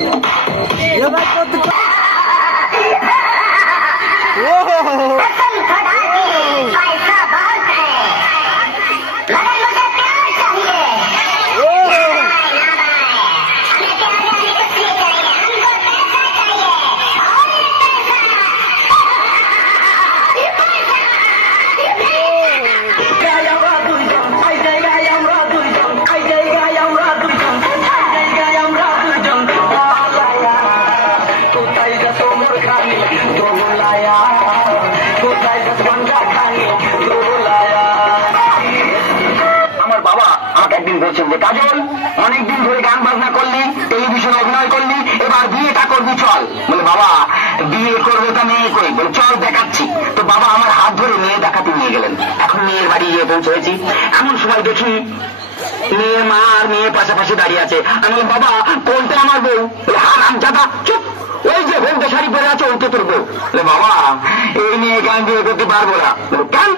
여발 버트. 오! আমাকে একদিন বলছেন যে কাজল অনেকদিন ধরে গান বাজনা করলি টেলিভিশনে অভিনয় করলি এবার বিয়েটা করবি চল। বলে বাবা বিয়ে করবে তো মেয়ে কই? বলে চল দেখাচ্ছি। তো বাবা আমার হাত ধরে মেয়ে দেখাতে নিয়ে গেলেন। এখন মেয়ের বাড়ি গিয়ে পৌঁছেছি। এমন সময় দেখি মেয়ে মা আর মেয়ে পাশাপাশি দাঁড়িয়ে আছে। আমি বাবা কোনটা আমার বউ? বলে, হারাম জাদা চুপ। ওই যে হলদে শাড়ি পরে আছে ওই তোর বউ। বাবা এই মেয়েকে আমি বিয়ে করতে পারব না। কেন?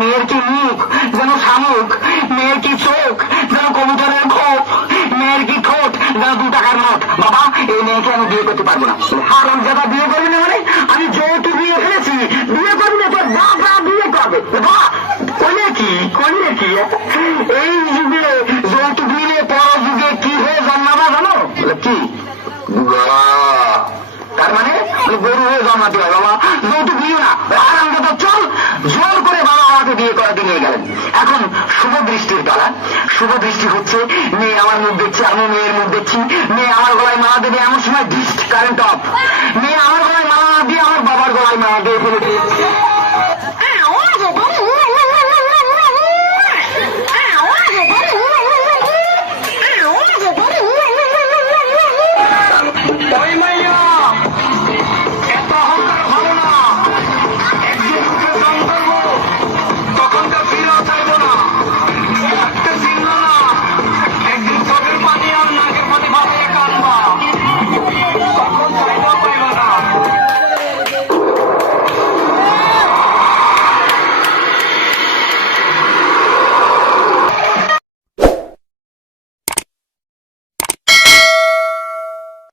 মেয়ের কি মুখ? যেন শামুক। মেয়ের কি চোখ যেন কবুতরের খোপ। মেয়ের কি ঠোঁট যেন দু টাকার নোট বাবা, এই মেয়েকে আমি বিয়ে করতে পারব না। হারাম জাদা বিয়ে করবি না মানে? আমি যেহেতু বিয়ে ফেলেছি বিয়ে করবি না তোর বাবা বিয়ে করবে। বাবা করলে কি করলে কি? এই যুগে যৌতুক নিলে পর যুগে কি হয়ে জন্মাবা জানো? কি! তার মানে গরু হয়ে জন্মাতে হয় বাবা। যৌতুক নিও না। কথা চল জোর করে আমাকে বিয়ে করাতে নিয়ে গেলেন এখন শুভ দৃষ্টির দ্বারা শুভ দৃষ্টি হচ্ছে, মেয়ে আমার মুখ দেখছে, আমি মেয়ের মুখ দেখছি। মেয়ে আমার গলায় মালা দেবে, এমন সময় দৃষ্টি কারেন্ট অফ মেয়ে আমার গলায় মালা দিয়ে আমার বাবার গলায় মালা দিয়ে ফেলেছে।